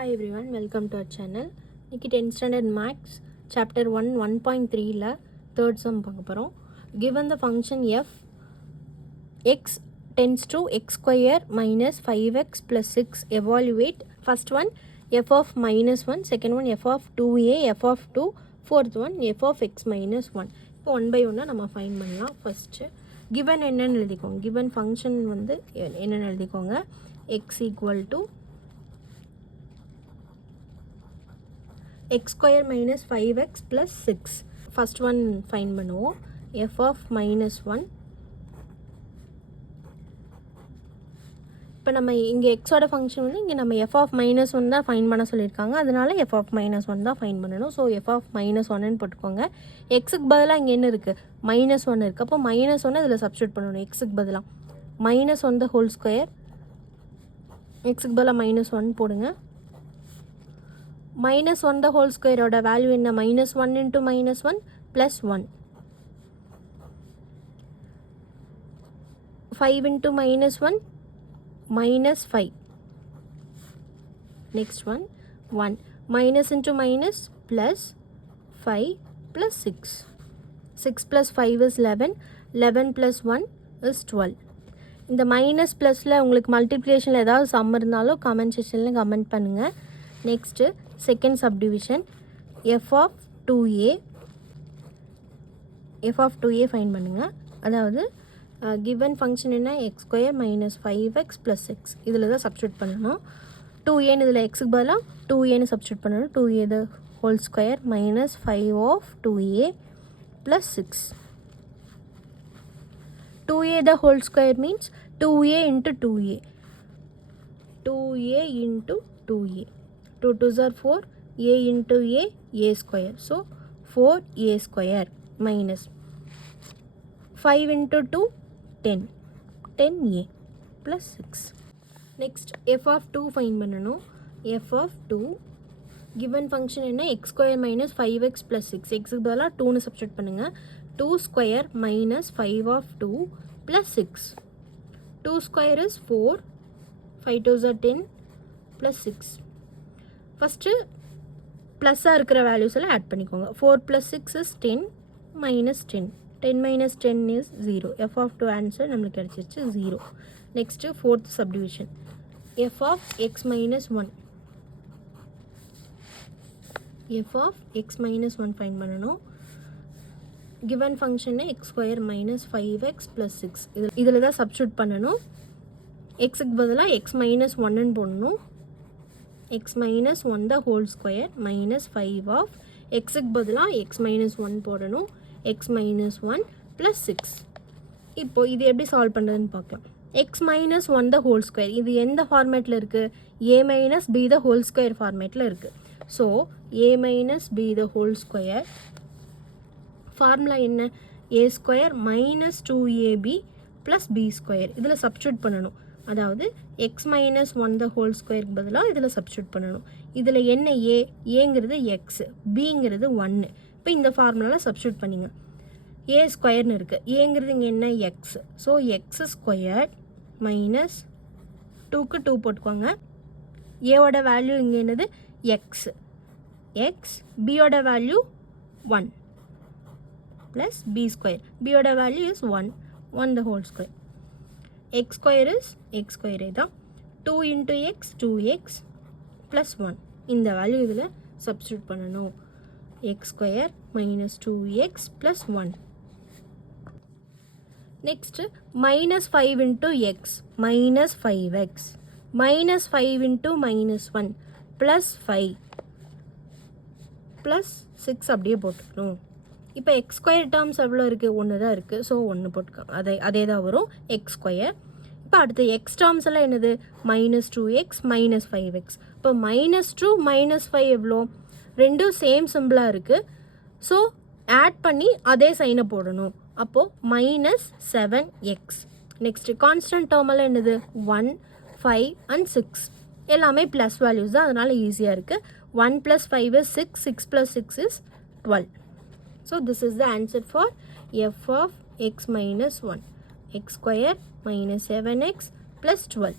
Hi everyone, welcome to our channel. இன்னைக்கு 10th standard maths chapter 1 1.3ல third sum பார்க்க போறோம். Given the function f x tends to x square minus 5x plus 6, evaluate. First one f of minus 1, second one f of 2a, f of 2, fourth one f of x minus 1. இப்போ 1 by 1 நம்ம find பண்ணலாம். First given என்னன்னு எழுதிக்கோங்க. given function வந்து என்னன்னு எழுதிக்கோங்க. x equal to x square minus 5x plus 6. First one find பண்ணுவோம். f of minus 1. இப்போ நம்ம இங்கே எக்ஸோட ஃபங்க்ஷன் வந்து இங்கே நம்ம f of minus 1 தான் ஃபைன் பண்ண சொல்லியிருக்காங்க. அதனால f of minus 1 தான் ஃபைன் பண்ணணும். ஸோ f of minus 1ன்னு போட்டுக்கோங்க. எக்ஸுக்கு பதிலாக இங்கே என்ன இருக்குது, மைனஸ் 1 இருக்குது. அப்போ மைனஸ் 1 இதில் சப்ஸ்டியூட் பண்ணணும். எக்ஸுக்கு பதிலாக மைனஸ் 1 த ஹோல் ஸ்கொயர், எக்ஸுக்கு பதிலாக மைனஸ் 1 போடுங்க. minus 1 the whole square ஓட வேல்யூ என்ன, minus 1 into minus 1 plus 1. 5 into minus 1 minus 5. Next one 1 minus into minus plus 5 plus 6. 6 plus 5 is 11. 11 plus 1 is 12. இந்த மைனஸ் ப்ளஸில் உங்களுக்கு மல்டிப்ளிகேஷனில் ஏதாவது சம் இருந்தாலும் கமெண்ட் செக்ஷனில் கமெண்ட் பண்ணுங்கள். Next second subdivision f of 2a, f of 2a find பண்ணுங்க. அதாவது given function என்ன, x square minus 5x plus 6. இதில் தான் சப்ஸ்டியூட் பண்ணணும். 2a இதில் xக்கு பதிலாக 2a சப்ஸ்டியூட் பண்ணணும். 2a the whole square minus 5 of 2a plus 6. 2a the whole square means 2a into 2a. 2a into 2a. 2 2s are 4, a into a square. So 4a square minus 5 into 2, 10. 10a plus 6. Next f of 2 find பண்ணணும். f of 2 given function என்ன, x square minus 5x plus 6. x க்கு பதிலாக 2ன்னு substitute பண்ணுங்க. 2 square minus 5 of 2 plus 6. 2 square is 4, 5 2s are 10 plus 6. First ப்ளஸ்ஸாக இருக்கிற values எல்லாம் add பண்ணிக்கோங்க. 4 plus 6 is 10 minus 10. 10 minus 10 is 0. f of 2 answer நம்மளுக்கு கிடச்சிருச்சு 0. Next fourth subdivision f of x minus 1. f of x minus 1 find பண்ணணும். given ஃபங்க்ஷனை x square minus 5x plus 6. இதில் தான் சப்ஸ்டியூட் பண்ணணும். எக்ஸுக்கு பதிலாக x minus 1ன்னு போடணும். x minus 1 the whole square minus 5 of xக்கு பதிலாக x minus 1 போடணும். x minus 1 plus 6. இப்போ இது எப்படி சால்வ் பண்ணுறதுன்னு பார்க்கலாம். x minus 1 the whole square இது எந்த ஃபார்மேட்டில் இருக்குது, a minus b the whole square ஃபார்மேட்டில் இருக்குது. So a minus b the whole square formula என்ன, a square minus 2ab plus b square. இதில் சப்ஸ்டியூட் பண்ணணும். அதாவது x minus 1 the whole square பதிலாக இதில் சப்ஸ்டியூட் பண்ணணும். இதில் என்ன, ஏங்கிறது x, bங்கிறது 1. இப்போ இந்த ஃபார்முலாவில் சப்ஸ்டியூட் பண்ணிங்க. a ஸ்கொயர்னு இருக்குது, ஏங்கிறது இங்கே என்ன, x. So x square minus 2க்கு 2 போட்டுக்கோங்க. ஏவோட வேல்யூ இங்கே என்னது, x. bயோட வேல்யூ 1 ப்ளஸ் b ஸ்கொயர். bயோட value is 1 the whole square. x square is x square தான். 2 into x 2x plus 1. இந்த வேல்யூ இதில் சப்ஸ்டியூட் பண்ணணும். x square minus 2x plus 1. Next minus 5 into x minus 5x minus 5 into minus 1 plus 5 plus 6 அப்படியே போட்டுக்கணும். இப்போ X square terms எவ்வளோ இருக்குது, 1 தான் இருக்குது. ஸோ 1 போட்டுக்கோங்க. அதே தான் வரும் எக்ஸ் ஸ்கொயர். இப்போ அடுத்து எக்ஸ் டேர்ம்ஸ் எல்லாம் என்னது, minus 2x minus 5x. இப்போ minus 2 minus 5 எவ்வளோ, ரெண்டும் சேம் சிம்பிளாக இருக்குது. ஸோ ஆட் பண்ணி அதே சைனை போடணும். அப்போது minus 7x. Next constant term எல்லாம் என்னது, 1 5 and 6 எல்லாமே ப்ளஸ் வேல்யூஸ் தான், அதனால் ஈஸியாக இருக்குது. 1 plus 5 is 6, 6 plus 6 is 12. So this is the answer for f of x minus 1. x square minus 7x plus 12.